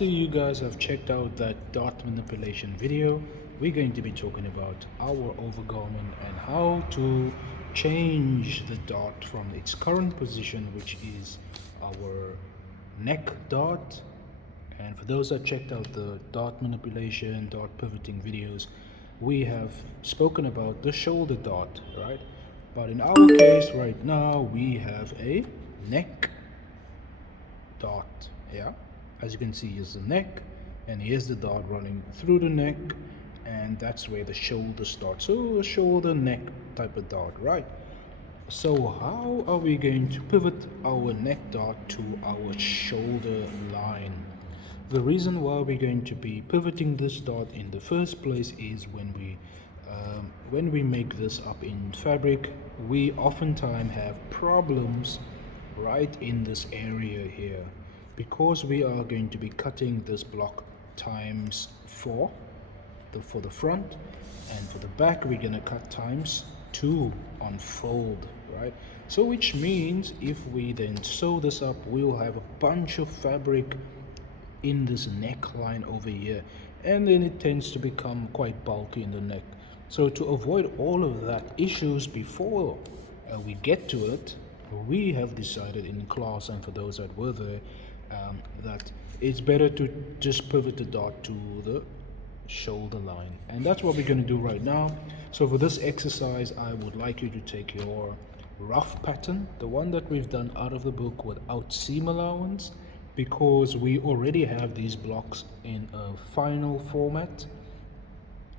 after you guys have checked out that dot manipulation video, we're going to be talking about our overgarment and how to change the dot from its current position, which is our neck dot. And for those that checked out the dot manipulation, dot pivoting videos, we have spoken about the shoulder dot, right? But in our case right now, we have a neck dot. Yeah, as you can see, here's the neck and here's the dot running through the neck, and that's where the shoulder starts. So a shoulder neck type of dot, right? So how are we going to pivot our neck dot to our shoulder line? The reason why we're going to be pivoting this dot in the first place is when we make this up in fabric, we oftentimes have problems right in this area here, because we are going to be cutting this block times 4 for the front, and for the back we're going to cut times 2 on fold, right? So which means if we then sew this up, we'll have a bunch of fabric in this neckline over here, and then it tends to become quite bulky in the neck. So to avoid all of that issues before we get to it, we have decided in class, and for those that were there, that it's better to just pivot the dot to the shoulder line, and that's what we're going to do right now. So for this exercise, I would like you to take your rough pattern, the one that we've done out of the book without seam allowance, because we already have these blocks in a final format,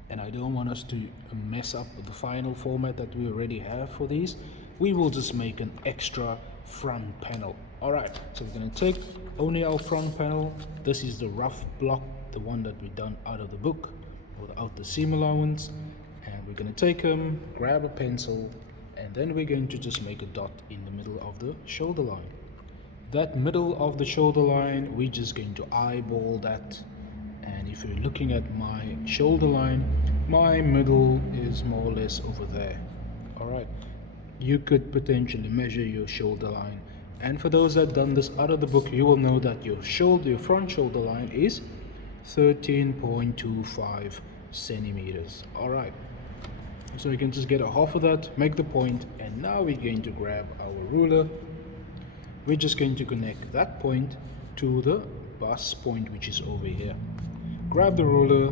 and I don't want us to mess up the final format that we already have for these. We will just make an extra front panel. Alright, so we're going to take only our front panel. This is the rough block, the one that we done out of the book without the seam allowance, and we're going to take them, grab a pencil, and then we're going to just make a dot in the middle of the shoulder line. That middle of the shoulder line, we're just going to eyeball that. And if you're looking at my shoulder line, my middle is more or less over there. Alright, you could potentially measure your shoulder line, and for those that done this out of the book, you will know that your front shoulder line is 13.25 centimeters. Alright, so you can just get a half of that, make the point, and now we're going to grab our ruler. We're just going to connect that point to the bus point, which is over here. Grab the ruler,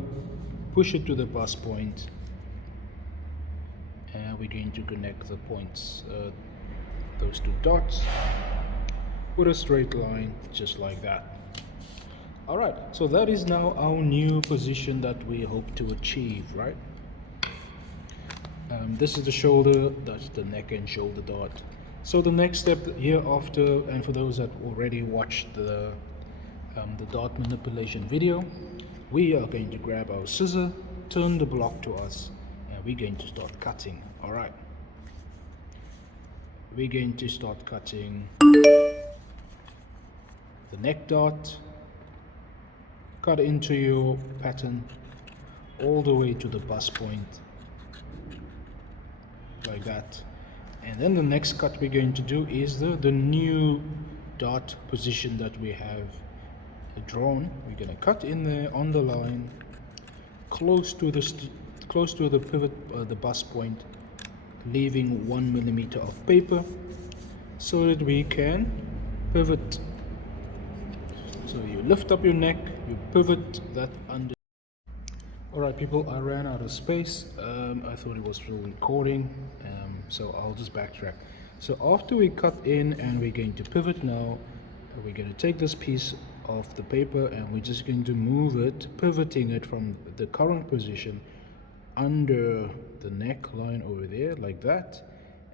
push it to the bus point, and we're going to connect the points, those two dots, with a straight line, just like that. Alright, so that is now our new position that we hope to achieve, right? This is the shoulder, that's the neck and shoulder dot. So the next step hereafter, and for those that already watched the dot manipulation video, we are going to grab our scissor, turn the block to us, and we're going to start cutting. Alright, we're going to start cutting the neck dot, cut into your pattern all the way to the bus point, like that. And then the next cut we're going to do is the new dot position that we have drawn. We're going to cut in there on the line, close to the pivot, the bus point, leaving 1 millimeter of paper so that we can pivot. So you lift up your neck, you pivot that under. Alright people, I ran out of space. I thought it was still recording, so I'll just backtrack. So after we cut in and we're going to pivot now, we're going to take this piece of the paper and we're just going to move it, pivoting it from the current position under the neckline over there, like that,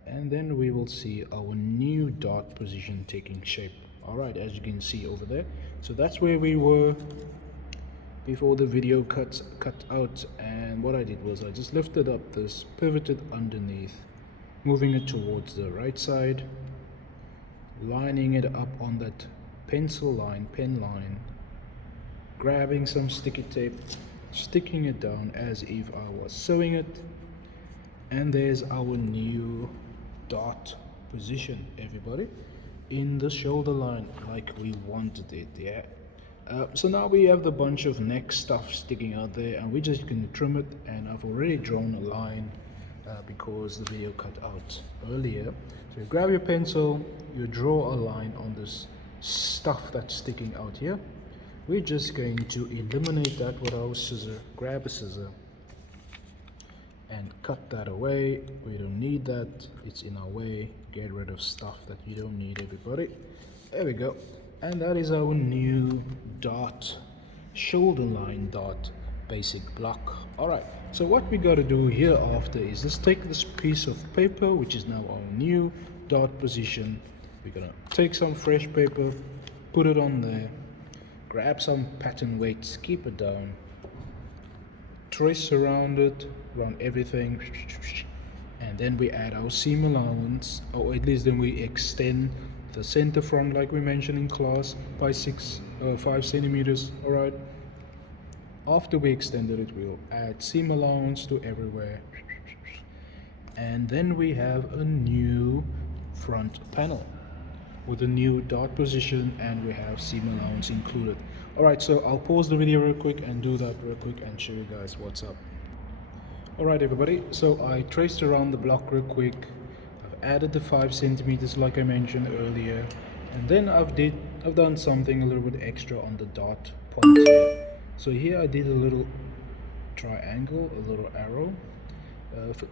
and then we will see our new dot position taking shape. Alright, as you can see over there, so that's where we were before the video cut out. And what I did was I just lifted up this, pivoted underneath, moving it towards the right side, lining it up on that pencil line, pen line, grabbing some sticky tape, sticking it down as if I was sewing it, and there's our new dot position, everybody, in the shoulder line like we wanted it. Yeah, So now we have the bunch of neck stuff sticking out there, and we're just going to trim it. And I've already drawn a line because the video cut out earlier. So you grab your pencil, you draw a line on this stuff that's sticking out here. We're just going to eliminate that with our scissor. Grab a scissor and cut that away. We don't need that, it's in our way. Get rid of stuff that you don't need, everybody. There we go. And that is our new dot, shoulder line dot basic block. Alright, so what we got to do here after is just take this piece of paper, which is now our new dot position. We're gonna take some fresh paper, put it on there, grab some pattern weights, keep it down, trace around it, around everything, and then we add our seam allowance, or at least then we extend the center front like we mentioned in class by 5 centimeters. Alright, after we extended it, we'll add seam allowance to everywhere, and then we have a new front panel with a new dot position, and we have seam allowance included. Alright, so I'll pause the video real quick and do that real quick and show you guys what's up. Alright everybody, so I traced around the block real quick. I've added the 5 centimeters like I mentioned earlier, and then I've done something a little bit extra on the dot point here. So here I did a little triangle, a little arrow.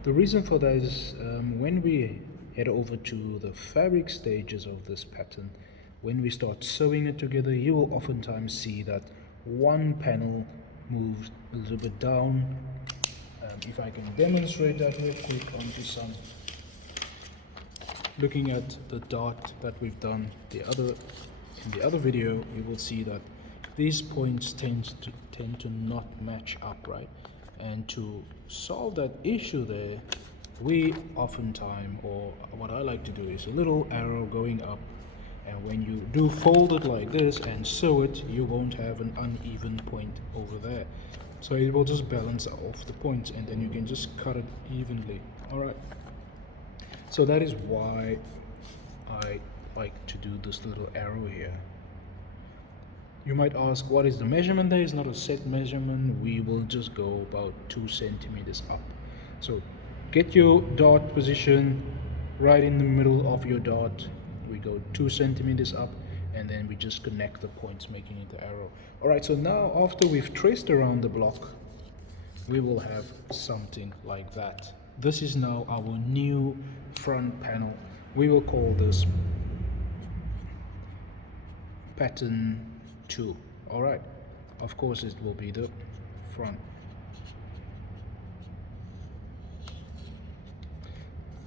The reason for that is when we head over to the fabric stages of this pattern, when we start sewing it together, you will oftentimes see that one panel moves a little bit down. If I can demonstrate that real quick onto some, looking at the dot that we've done in the other video, you will see that these points tend to not match up, right? And to solve that issue there, we oftentimes, or what I like to do, is a little arrow going up, and when you do fold it like this and sew it, you won't have an uneven point over there, so it will just balance off the points, and then you can just cut it evenly. Alright, so that is why I like to do this little arrow here. You might ask, what is the measurement there? It's not a set measurement. We will just go about 2 centimeters up. So get your dot position right in the middle of your dot. We go 2 centimeters up, and then we just connect the points, making it the arrow. Alright, so now after we've traced around the block, we will have something like that. This is now our new front panel. We will call this pattern 2. Alright, of course it will be the front.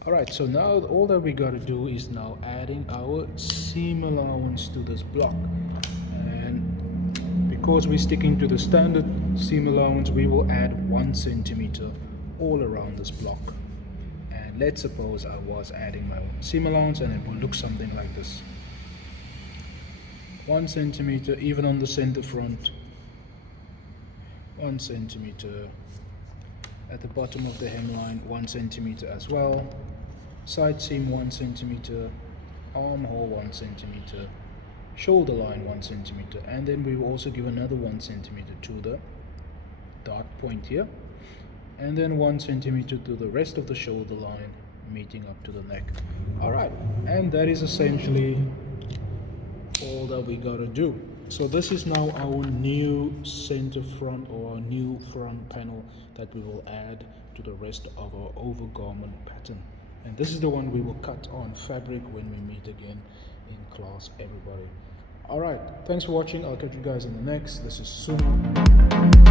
Alright, so now all that we got to do is now adding our seam allowance to this block, and because we're sticking to the standard seam allowance, we will add 1 centimeter all around this block. And let's suppose I was adding my seam allowance, and it will look something like this. 1 centimeter even on the center front, 1 centimeter at the bottom of the hemline, 1 centimeter as well, side seam 1 centimeter, armhole 1 centimeter, shoulder line 1 centimeter, and then we will also give another 1 centimeter to the dot point here, and then 1 centimeter to the rest of the shoulder line meeting up to the neck. Alright, and that is essentially all that we gotta do. So this is now our new center front, or our new front panel that we will add to the rest of our overgarment pattern, and this is the one we will cut on fabric when we meet again in class, everybody. Alright, thanks for watching. I'll catch you guys in the next. This is RwithSUNO.